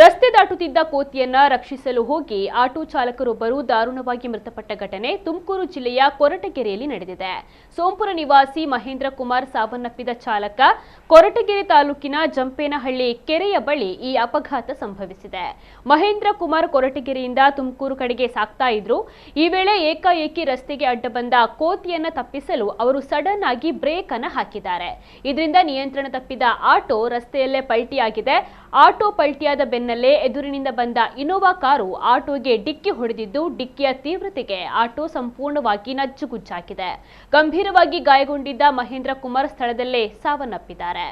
ರಸ್ತೆ ದಾಟುತ್ತಿದ್ದ ಕೋತಿಯನ್ನ ರಕ್ಷಿಸಲು ಹೋಗಿ ಆಟೋ ಚಾಲಕರೊಬ್ಬರು ದಾರುಣವಾಗಿ ಮೃತಪಟ್ಟ ಘಟನೆ ತುಮಕೂರು ಜಿಲ್ಲೆಯ ಕೊರಟಗೆರೆಯಲ್ಲಿ ನಡೆದಿದೆ. ಸೋಂಪುರ ನಿವಾಸಿ ಮಹೇಂದ್ರ ಕುಮಾರ್ ಸಾವನ್ನಪ್ಪಿದ ಚಾಲಕ ಕೊರಟಗೆರೆ ತಾಲೂಕಿನ ಜಂಪೇನಹಳ್ಳಿ ಕೆರೆಯ ಬಳಿ ಈ ಅಪಘಾತ ಸಂಭವಿಸಿದೆ. ಮಹೇಂದ್ರ ಕುಮಾರ್ ಕೊರಟಗೆರೆಯಿಂದ ತುಮಕೂರು ಕಡೆಗೆ ಸಾಗ್ತಾ ಇದ್ರು. ಈ ವೇಳೆ ಏಕಾಏಕಿ ರಸ್ತೆಗೆ ಅಡ್ಡ ಬಂದ ಕೋತಿಯನ್ನ ತಪ್ಪಿಸಲು ಅವರು ಸಡನ್ ಆಗಿ ಬ್ರೇಕ್ ಅನ್ನು ಹಾಕಿದ್ದಾರೆ. ಇದರಿಂದ ನಿಯಂತ್ರಣ ತಪ್ಪಿದ ಆಟೋ ರಸ್ತೆಯಲ್ಲೇ ಪಲ್ಟಿಯಾಗಿದೆ. ಆಟೋ ಪಲ್ಟಿಯಾದ ಬೆನ್ನಲ್ಲೇ ಎದುರಿನಿಂದ ಬಂದ ಇನೋವಾ ಕಾರು ಆಟೋಗೆ ಡಿಕ್ಕಿ ಹೊಡೆದಿದ್ದು, ಡಿಕ್ಕಿಯ ತೀವ್ರತೆಗೆ ಆಟೋ ಸಂಪೂರ್ಣವಾಗಿ ನಜ್ಜುಗುಜ್ಜಾಗಿದೆ. ಗಂಭೀರವಾಗಿ ಗಾಯಗೊಂಡಿದ್ದ ಮಹೇಂದ್ರ ಕುಮಾರ್ ಸ್ಥಳದಲ್ಲೇ ಸಾವನ್ನಪ್ಪಿದ್ದಾರೆ.